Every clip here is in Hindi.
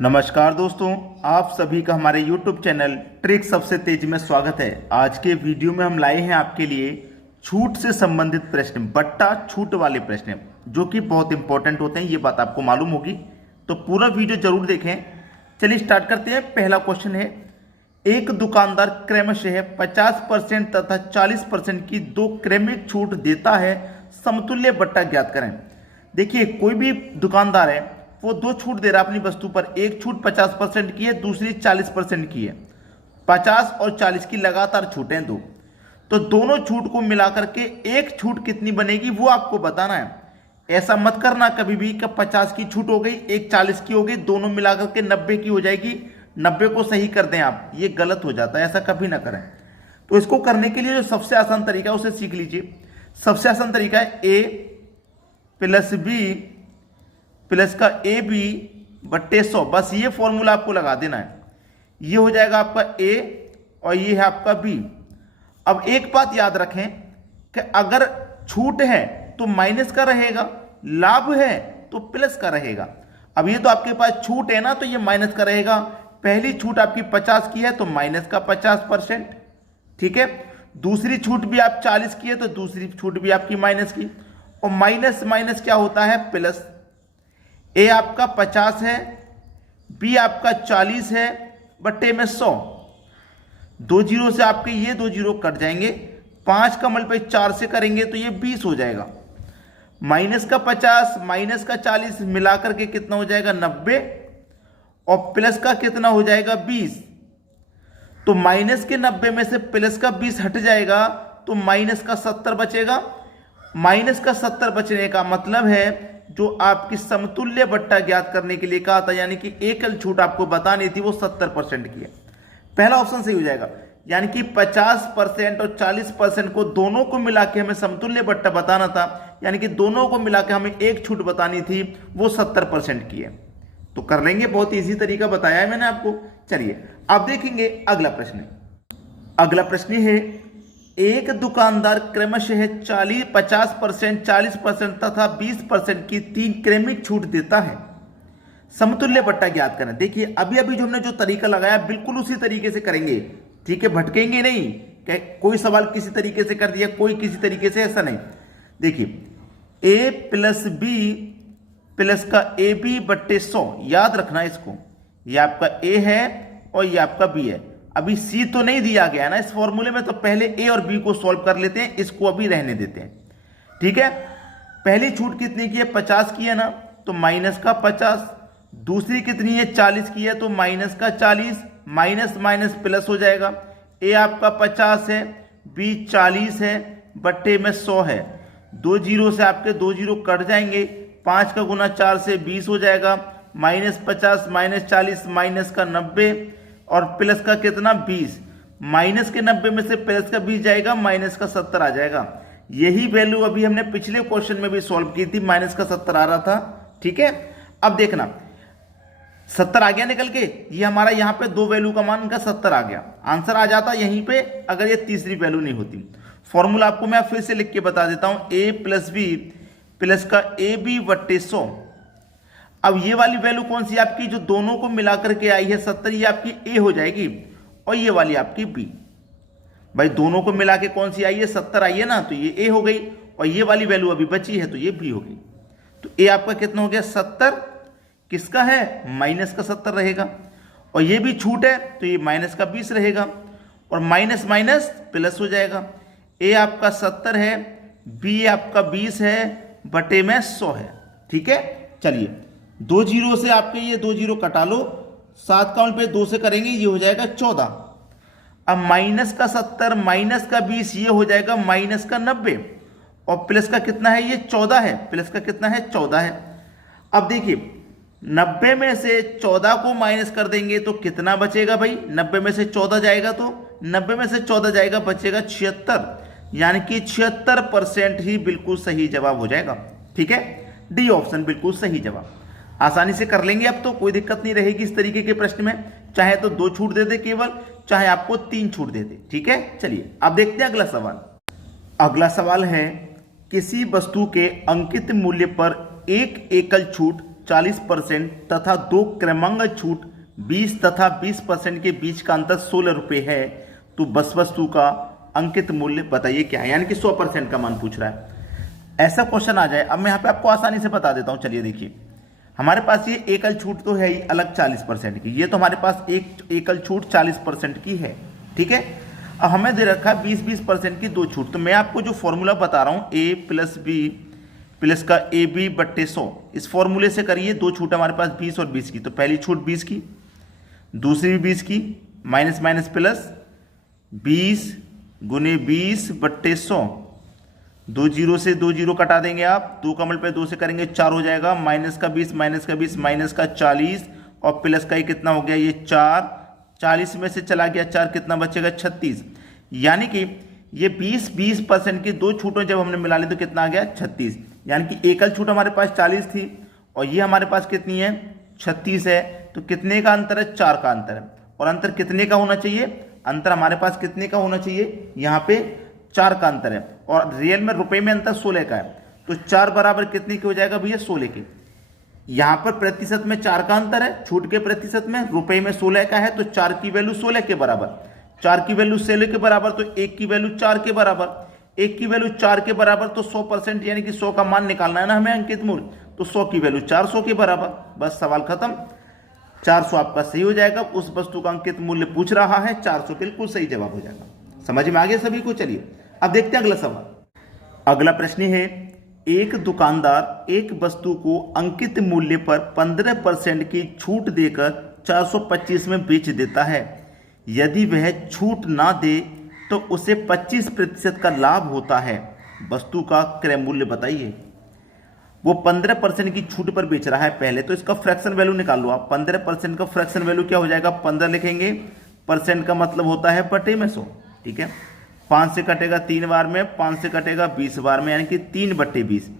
नमस्कार दोस्तों, आप सभी का हमारे YouTube चैनल ट्रिक सबसे तेज में स्वागत है। आज के वीडियो में हम लाए हैं आपके लिए छूट से संबंधित प्रश्न, बट्टा छूट वाले प्रश्न जो कि बहुत इंपॉर्टेंट होते हैं, ये बात आपको मालूम होगी, तो पूरा वीडियो जरूर देखें। चलिए स्टार्ट करते हैं। पहला क्वेश्चन है, एक दुकानदार क्रमशः 50% तथा 40% की दो क्रमिक छूट देता है, समतुल्य बट्टा ज्ञात करें। देखिए, कोई भी दुकानदार है वो दो छूट दे रहा है अपनी वस्तु पर। एक छूट 50% की है, दूसरी 40% की है। 50 और 40 की लगातार छूटें दो, तो दोनों छूट को मिलाकर के एक छूट कितनी बनेगी वो आपको बताना है। ऐसा मत करना कभी भी कि 50 की छूट हो गई, एक 40 की हो गई, दोनों मिलाकर के 90 की हो जाएगी, 90 को सही कर दें आप, ये गलत हो जाता है, ऐसा कभी ना करें। तो इसको करने के लिए जो सबसे आसान तरीका है उसे सीख लीजिए। सबसे आसान तरीका है ए प्लस बी प्लस का ए बी बट्टे 100, बस ये फॉर्मूला आपको लगा देना है। ये हो जाएगा आपका ए और ये है आपका बी। अब एक बात याद रखें कि अगर छूट है तो माइनस का रहेगा, लाभ है तो प्लस का रहेगा। अब ये तो आपके पास छूट है ना, तो ये माइनस का रहेगा। पहली छूट आपकी 50 की है तो माइनस का 50%, ठीक है। दूसरी छूट भी आप 40 की है तो दूसरी छूट भी आपकी माइनस की, और माइनस माइनस क्या होता है, प्लस। ए आपका 50 है, बी आपका 40 है, बट्टे में 100। दो जीरो से आपके ये दो जीरो कट जाएंगे, 5 का मल्टीप्लाई 4 से करेंगे तो ये 20 हो जाएगा। माइनस का 50 माइनस का 40 मिलाकर के कितना हो जाएगा, 90, और प्लस का कितना हो जाएगा, 20। तो माइनस के 90 में से प्लस का 20 हट जाएगा तो माइनस का 70 बचेगा। माइनस का 70 बचने का मतलब है जो आपकी समतुल्य बट्टा ज्ञात करने के लिए कहा था, यानी कि एकल छूट आपको बतानी थी, वो 70% की है। पहला ऑप्शन सही हो जाएगा, यानी कि 50% और 40% को दोनों को मिला के हमें समतुल्य बट्टा बताना था, यानी कि दोनों को मिला के हमें एक छूट बतानी थी, वो 70% की है। तो कर लेंगे, बहुत ईजी तरीका बताया है मैंने आपको। चलिए अब देखेंगे अगला प्रश्न। अगला प्रश्न है, एक दुकानदार क्रमशः 50%, 40% तथा 20% की तीन क्रमिक छूट देता है, समतुल्य बट्टा ज्ञात करें। देखिए अभी अभी जो हमने जो तरीका लगाया बिल्कुल उसी तरीके से करेंगे, ठीक है, भटकेंगे नहीं कि कोई सवाल किसी तरीके से कर दिया कोई किसी तरीके से, ऐसा नहीं। देखिए ए प्लस बी प्लस का ए बी बट्टे 100, याद रखना इसको, ये आपका ए है और ये आपका बी है। अभी सी तो नहीं दिया गया ना इस फॉर्मूले में, तो पहले ए और बी को सॉल्व कर लेते हैं, इसको अभी रहने देते हैं, ठीक है। पहली छूट कितनी की है, 50 की है ना, तो माइनस का 50। दूसरी कितनी है, 40 की है, तो माइनस का 40, माइनस माइनस प्लस हो जाएगा। ए आपका 50 है, बी 40 है, बट्टे में 100 है। दो जीरो से आपके दो जीरो कट जाएंगे, 5 का गुना 4 से 20 हो जाएगा, माइनस 50 माइनस 40 माइनस का 90 और प्लस का कितना, 20। माइनस के 90 में से प्लस का 20 जाएगा, माइनस का 70 आ जाएगा। यही वैल्यू अभी हमने पिछले क्वेश्चन में भी सॉल्व की थी, माइनस का 70 आ रहा था, ठीक है। अब देखना 70 आ गया निकल के, ये हमारा यहाँ पे दो वैल्यू का मान का 70 आ गया, आंसर आ जाता यहीं पे अगर ये तीसरी वैल्यू नहीं होती। फॉर्मूला आपको मैं फिर से लिख के बता देता हूं, ए प्लस बी प्लस का ए बी बट्टे 100। अब ये वाली वैल्यू कौन सी आपकी, जो दोनों को मिलाकर के आई है 70, ये आपकी ए हो जाएगी, और ये वाली आपकी बी। भाई दोनों को मिला के कौन सी आई है, 70 आई है ना, तो ये ए हो गई, और ये वाली वैल्यू अभी बची है तो ये बी हो गई। तो ए आपका कितना हो गया, 70, किसका है, माइनस का 70 रहेगा, और ये भी छूट है तो ये माइनस का 20 रहेगा, और माइनस माइनस प्लस हो जाएगा। ए आपका 70 है, बी आपका 20 है, बटे में 100 है, ठीक है। चलिए दो जीरो से आपके ये दो जीरो कटा लो, 7 काउंट पे 2 से करेंगे, ये हो जाएगा 14। अब माइनस का 70 माइनस का 20, ये हो जाएगा माइनस का 90, और प्लस का कितना है, ये 14 है, प्लस का कितना है, 14 है। अब देखिए 90 में से 14 को माइनस कर देंगे तो कितना बचेगा भाई, 90 में से 14 जाएगा तो 90 में से 14 जाएगा, बचेगा 76, यानी कि 76% ही बिल्कुल सही जवाब हो जाएगा, ठीक है। डी ऑप्शन बिल्कुल सही जवाब, आसानी से कर लेंगे, अब तो कोई दिक्कत नहीं रहेगी इस तरीके के प्रश्न में, चाहे तो 2 छूट दे दे केवल, चाहे आपको 3 छूट दे दे, ठीक है। चलिए अब देखते हैं अगला सवाल। अगला सवाल है, किसी वस्तु के अंकित मूल्य पर एक एकल छूट 40% तथा दो क्रमांक छूट 20 तथा 20% के बीच का अंतर 16 रुपये है, तो बस वस्तु का अंकित मूल्य बताइए क्या है। यानी कि 100% का मान पूछ रहा है। ऐसा क्वेश्चन आ जाए, अब मैं यहाँ पे आपको आसानी से बता देता हूँ। चलिए देखिए, हमारे पास ये एकल छूट तो है ही अलग 40% की, ये तो हमारे पास एक एकल छूट 40% की है, ठीक है। अब हमें दे रखा है 20% की दो छूट, तो मैं आपको जो फॉर्मूला बता रहा हूँ a प्लस बी प्लस का ए बी बट्टे 100, इस फॉर्मूले से करिए। दो छूट हमारे पास 20 और 20 की, तो पहली छूट 20 की, दूसरी भी 20 की, माइनस माइनस प्लस 20 गुने 20 बट्टे 100, 2 जीरो से 2 जीरो कटा देंगे आप, 2 कमल पे 2 से करेंगे 4 हो जाएगा, माइनस का 20 माइनस का 20 माइनस का 40 और प्लस का ये कितना हो गया, ये 4, 40 में से चला गया 4, कितना बचेगा 36। यानी कि ये 20% की दो छूटों जब हमने मिला ली तो कितना आ गया 36। यानी कि एकल छूट हमारे पास 40 थी और ये हमारे पास कितनी है 36 है, तो कितने का अंतर है 4 का अंतर है। और अंतर कितने का होना चाहिए, अंतर हमारे पास कितने का होना चाहिए, यहाँ पे 4 का अंतर है और रियल में रुपए में अंतर 16 का है, तो 4 बराबर कितने के हो जाएगा भैया 16 के। यहाँ पर प्रतिशत में 4 का अंतर है, छूट के प्रतिशत में, रुपए में 16 का है, तो 4 की वैल्यू 16 के बराबर, 4 की वैल्यू 16 के बराबर, तो 1 की वैल्यू 4 के बराबर, 1 की वैल्यू 4 के बराबर, तो 100% यानी कि 100 का मान निकालना है ना हमें अंकित मूल्य, तो 100 की वैल्यू 400 के बराबर। बस सवाल खत्म, 400 आपका सही हो जाएगा। उस वस्तु का अंकित मूल्य पूछ रहा है, 400 बिल्कुल सही जवाब हो जाएगा। समझ में आ गया सभी को। चलिए अब देखते हैं अगला सवाल। अगला प्रश्न है, एक दुकानदार एक वस्तु को अंकित मूल्य पर 15% की छूट देकर 425 में बेच देता है। यदि वह छूट ना दे तो उसे 25% का लाभ होता है। वस्तु का क्रय मूल्य बताइए। वो 15% की छूट पर बेच रहा है। पहले तो इसका फ्रैक्शन वैल्यू निकाल लो आप। 15% का फ्रैक्शन वैल्यू क्या हो जाएगा, 15 लिखेंगे, परसेंट का मतलब होता है बटे में 100, ठीक है। 5 से कटेगा 3 बार में, 5 से कटेगा 20 बार में, यानी कि 3/20।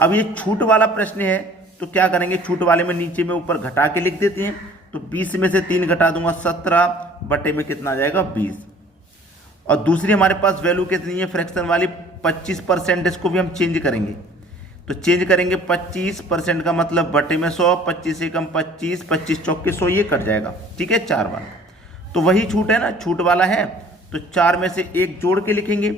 अब ये छूट वाला प्रश्न है तो क्या करेंगे, छूट वाले में नीचे में ऊपर घटा के लिख देते हैं, तो 20 में से 3 घटा दूंगा, 17 बटे में कितना आ जाएगा 20। और दूसरी हमारे पास वैल्यू कितनी है फ्रैक्शन वाली 25%, इसको भी हम चेंज करेंगे, तो चेंज करेंगे 25% का मतलब बटे में 100, 25 से कम 25, 25 चौके 100, ये कट जाएगा, ठीक है 4 बार। तो वही छूट है ना, छूट वाला है, तो 4 में से 1 जोड़ के लिखेंगे।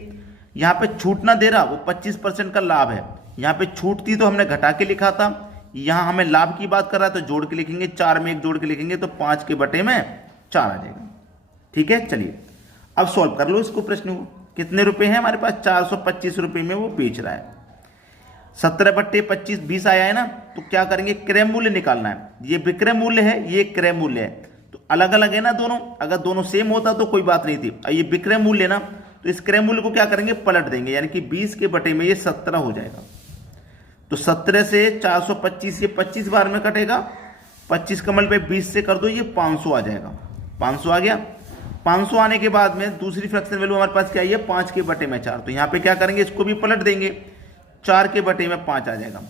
यहाँ पे छूट ना दे रहा, वो 25% का लाभ है। यहाँ पे छूट थी तो हमने घटा के लिखा था, यहाँ हमें लाभ की बात कर रहा है तो जोड़ के लिखेंगे, 4 में 1 जोड़ के लिखेंगे तो 5 के बटे में 4 आ जाएगा, ठीक है। चलिए अब सॉल्व कर लो इसको, प्रश्न को। कितने रुपए हैं हमारे पास, 425 रुपए में वो बेच रहा है। 17/25 20 आया है ना, तो क्या करेंगे, क्रय मूल्य निकालना है। ये विक्रय मूल्य है, ये क्रय मूल्य है, तो अलग अलग है ना दोनों। अगर दोनों सेम होता तो कोई बात नहीं थी। ये विक्रय मूल्य ना, तो इस क्रय मूल्य को क्या करेंगे, पलट देंगे, यानी कि 20 के बटे में ये 17 हो जाएगा। तो 17 से 425, ये 25 बार में कटेगा, 25 कमल पे 20 से कर दो, ये 500 आ जाएगा। 500 आ गया। 500 आने के बाद में दूसरी फ्रैक्शन वैल्यू हमारे पास क्या है, 5 के बटे में 4, तो यहाँ पे क्या करेंगे, इसको भी पलट देंगे, 4 के बटे में 5 आ जाएगा।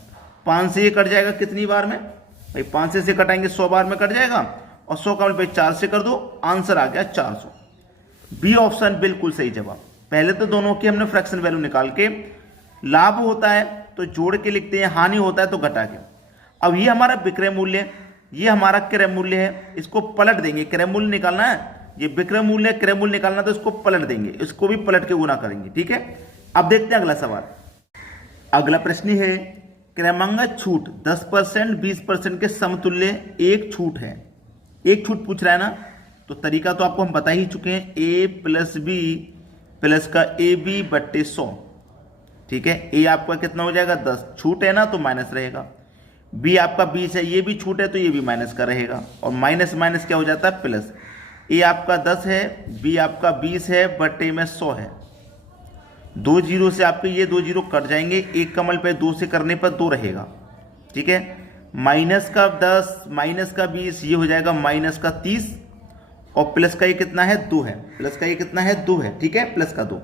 5 से ये कट जाएगा कितनी बार में भाई, 5 से कटाएंगे 100 बार में कट जाएगा, और 100 कमल पे 4 से कर दो, आंसर आ गया 400। बी ऑप्शन बिल्कुल सही जवाब। पहले तो दोनों की हमने फ्रैक्शन वैल्यू निकाल के, लाभ होता है तो जोड़ के लिखते हैं, हानि होता है तो घटा के। अब ये हमारा विक्रय मूल्य, ये हमारा क्रय मूल्य है, इसको पलट देंगे। क्रय मूल्य निकालना है, ये विक्रय मूल्य क्रय मूल्य निकालना, तो इसको पलट देंगे, इसको भी पलट के गुना करेंगे, ठीक है। अब देखते हैं अगला सवाल। अगला प्रश्न है, क्रमांक छूट 10% 20% के समतुल्य एक छूट है। एक छूट पूछ रहा है ना, तो तरीका तो आपको हम बता ही चुके हैं, a प्लस बी प्लस का ए बी बट्टे 100, ठीक है। ए आपका कितना हो जाएगा 10, छूट है ना तो माइनस रहेगा। बी आपका 20 है, ये भी छूट है तो ये भी माइनस का रहेगा, और माइनस माइनस क्या हो जाता है प्लस। ए आपका 10 है, बी आपका 20 है, बट्टे में 100 है। 2 जीरो से आपके ये 2 जीरो कट जाएंगे, एक कमल पे 2 से करने पर 2 रहेगा, ठीक है। माइनस का 10 माइनस का 20, ये हो जाएगा माइनस का 30, और प्लस का ये कितना है 2 है, प्लस का ये कितना है 2 है, ठीक है, प्लस का 2।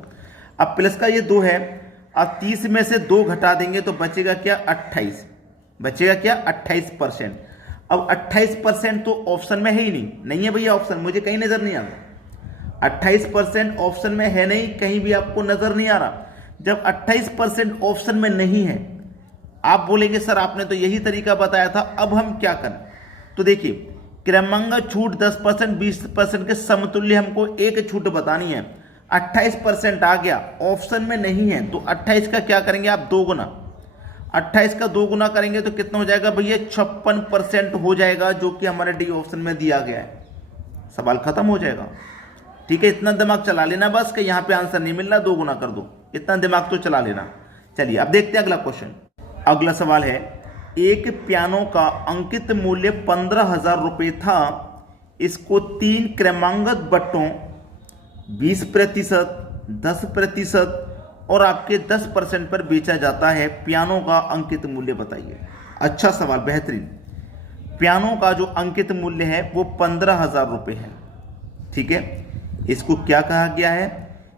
अब प्लस का ये 2 है, अब 30 में से 2 घटा देंगे तो बचेगा क्या 28, बचेगा क्या 28%। अब 28% तो ऑप्शन में है ही नहीं है भैया, ऑप्शन मुझे कहीं नजर नहीं आ रहा। 28% ऑप्शन में है नहीं, कहीं भी आपको नजर नहीं आ रहा। जब 28% ऑप्शन में नहीं है आप बोलेंगे सर आपने तो यही तरीका बताया था, अब हम क्या करें? तो देखिए, क्रमांक छूट 10%, 20% के समतुल्य हमको एक छूट बतानी है। 28% आ गया, ऑप्शन में नहीं है, तो 28 का क्या करेंगे आप? 2 गुना। 28 का 2 गुना करेंगे तो कितना हो जाएगा भैया? 56% हो जाएगा, जो कि हमारे डी ऑप्शन में दिया गया है। सवाल खत्म हो जाएगा। ठीक है, इतना दिमाग चला लेना बस कि यहाँ पे आंसर नहीं मिल रहा, 2 गुना कर दो, इतना दिमाग तो चला लेना। चलिए अब देखते हैं अगला क्वेश्चन। अगला सवाल है, एक पियानो का अंकित मूल्य 15,000 रुपये था, इसको 3 क्रमांकगत बट्टों 20%, 10% और आपके 10% पर बेचा जाता है। पियानो का अंकित मूल्य बताइए। अच्छा सवाल, बेहतरीन। पियानो का जो अंकित मूल्य है वो 15,000 रुपये है। ठीक है, इसको क्या कहा गया है?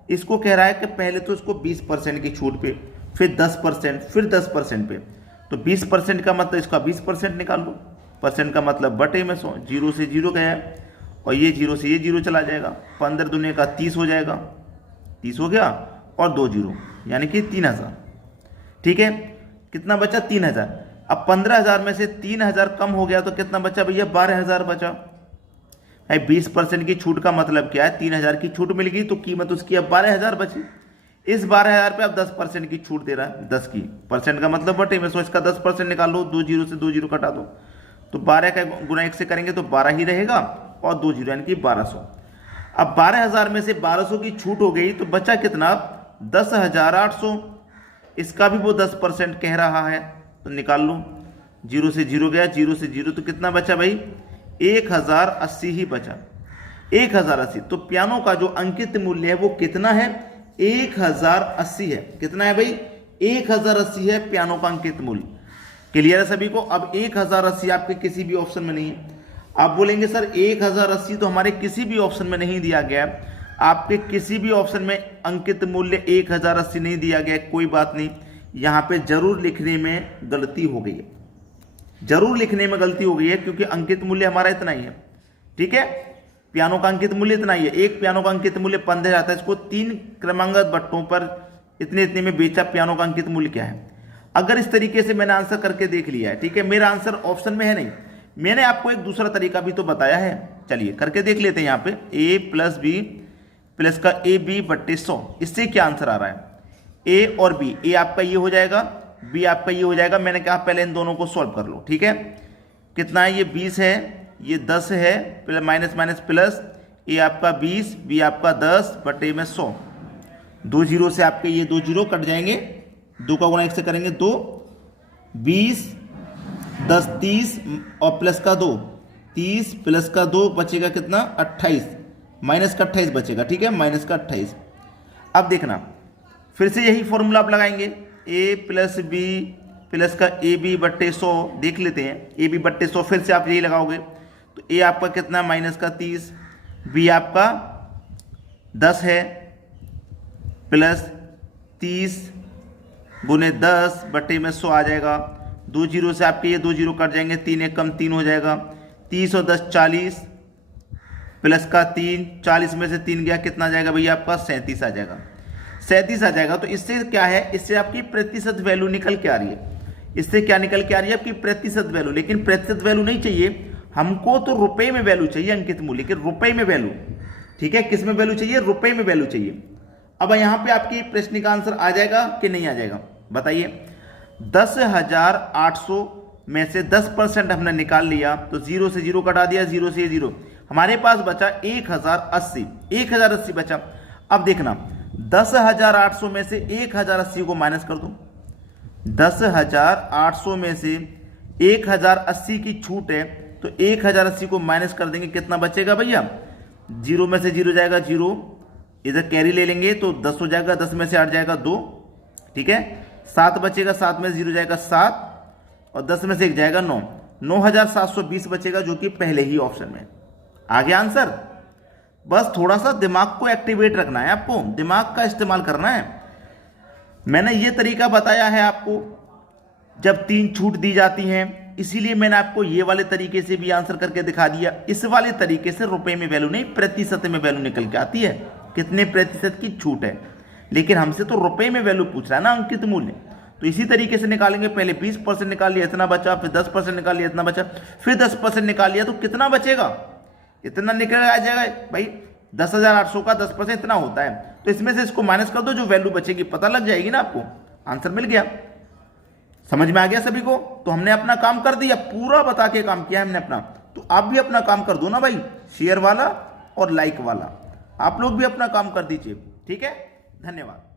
इसको कह रहा है कि पहले तो इसको 20% की छूट पे, फिर 10%, फिर 10% पे। तो 20% का मतलब इसका 20% निकाल लो, परसेंट का मतलब बटे में 100, 0 से 0 गया है और ये 0 से ये 0 चला जाएगा। 15 दूनी का 30 हो जाएगा, 30 हो गया और 2 0 यानी कि 3,000। ठीक है, कितना बचा? 3,000। अब 15,000 में से 3,000 कम हो गया तो कितना बचा भैया? 12,000 बचा। 20% की छूट का मतलब क्या है? 3,000 की छूट मिल गई तो कीमत उसकी अब 12,000 बची। इस 12,000 पे अब 10% की छूट दे रहा है, 10 की परसेंट का मतलब बटे में 100, इसका 10% निकाल लो, 2 0 से 2 0 कटा दो, तो 12 का गुना 1 से करेंगे तो 12 ही रहेगा और 2 0 यानी कि 1200। अब 12,000 में से 1200 की छूट हो गई तो बचा कितना? 10,800। इसका भी वो 10% कह रहा है तो निकाल लो, 0 से 0 गया, 0 से 0 तो कितना बचा भाई? 1,080 ही बचा, 1,080। तो पियानो का जो अंकित मूल्य है वो कितना है? 1,080 है। कितना है भाई? 1,080 है पियानो का अंकित मूल्य। क्लियर है सभी को? अब 1,080 आपके किसी भी ऑप्शन में नहीं है। आप बोलेंगे सर 1,080 तो हमारे किसी भी ऑप्शन में नहीं दिया गया। आपके किसी भी ऑप्शन में अंकित मूल्य 1,080 नहीं दिया गया, कोई बात नहीं, यहाँ पे जरूर लिखने में गलती हो गई है, जरूर लिखने में गलती हो गई है, क्योंकि अंकित मूल्य हमारा इतना ही है। ठीक है, पियानो का अंकित मूल्य इतना ही है। एक पियानो का अंकित मूल्य 15,000 आता है, इसको 3 क्रमांकगत बट्टों पर इतने इतने में बेचा। पियानो का अंकित मूल्य क्या है? अगर इस तरीके से मैंने आंसर करके देख लिया है, ठीक है, मेरा आंसर ऑप्शन में है नहीं, मैंने आपको एक दूसरा तरीका भी तो बताया है, चलिए करके देख लेते हैं। यहाँ पे a प्लस बी प्लस का AB बट्टे 100, इससे क्या आंसर आ रहा है? A और B, A आपका ये हो जाएगा, B आपका ये हो जाएगा। मैंने कहा पहले इन दोनों को सॉल्व कर लो। ठीक है, कितना है? ये 20 है, ये 10 है, माइनस माइनस प्लस, A आपका 20, B आपका 10 बटे में 100। 2 0 से आपके ये 2 0 कट जाएंगे, 2 का गुणा 1 से करेंगे 2, 20 10 30 और प्लस का 2, 30 प्लस का 2 बचेगा कितना? 28, माइनस का 28 बचेगा। ठीक है, माइनस का 28। अब देखना, फिर से यही फॉर्मूला आप लगाएंगे, A प्लस B प्लस का AB बट्टे 100। देख लेते हैं, AB बट्टे 100 फिर से आप यही लगाओगे तो A आपका कितना? माइनस का 30, B आपका 10 है प्लस 30 गुने 10 बटे में 100 आ जाएगा। 2 0 से आपके ये 2 0 कट जाएंगे, 3 1 कम 3 हो जाएगा, 30 और 10 40 प्लस का 3, 40 में से 3 गया, कितना जाएगा भैया? आपका 37 आ जाएगा, 37 आ जाएगा। तो इससे क्या है? इससे आपकी प्रतिशत वैल्यू निकल के आ रही है। इससे क्या निकल के आ रही है? आपकी प्रतिशत वैल्यू। लेकिन प्रतिशत वैल्यू नहीं चाहिए हमको, तो रुपए में वैल्यू चाहिए अंकित मूल्य के, रुपए में वैल्यू। ठीक है, किस में वैल्यू चाहिए? रुपए में वैल्यू चाहिए। अब यहाँ पे आपकी प्रश्न का आंसर आ जाएगा कि नहीं आ जाएगा बताइए? 10,800 में से 10% हमने निकाल लिया तो 0 से 0 कटा दिया, 0 से 0, हमारे पास बचा 1,080, 1,080 बचा। अब देखना, 10,800 में से 1,080 को माइनस कर दो। 10,800 में से 1,080 की छूट है तो 1,080 को माइनस कर देंगे, कितना बचेगा भैया? 0 में से 0 जाएगा 0, इधर कैरी ले लेंगे तो 10 हो जाएगा, 10 में से 8 जाएगा 2, ठीक है, 7 बचेगा, 7 में से 0 जाएगा 7 और 10 में से 1 जाएगा 9, 9,720 बचेगा, जो कि पहले ही ऑप्शन में आ गया आंसर। बस थोड़ा सा दिमाग को एक्टिवेट रखना है, आपको दिमाग का इस्तेमाल करना है। मैंने ये तरीका बताया है आपको जब 3 छूट दी जाती हैं, इसीलिए मैंने आपको ये वाले तरीके से भी आंसर करके दिखा दिया। इस वाले तरीके से रुपए में वैल्यू नहीं, प्रतिशत में वैल्यू निकल के आती है, कितने प्रतिशत की छूट है। लेकिन हमसे तो रुपए में वैल्यू पूछ रहा है ना, अंकित मूल्य, तो इसी तरीके से निकालेंगे, पहले 20% निकाल लिया इतना बचा, फिर 10% निकाल लिया इतना बचा, फिर 10% निकाल लिया तो कितना बचेगा, इतना निकल आ जाएगा भाई। 10,800 का 10% इतना होता है, तो इसमें से इसको माइनस कर दो, जो वैल्यू बचेगी पता लग जाएगी ना आपको, आंसर मिल गया। समझ में आ गया सभी को? तो हमने अपना काम कर दिया, पूरा बता के काम किया हमने अपना। तो आप भी अपना काम कर दो ना भाई, शेयर वाला और लाइक वाला, आप लोग भी अपना काम कर दीजिए। ठीक है, धन्यवाद।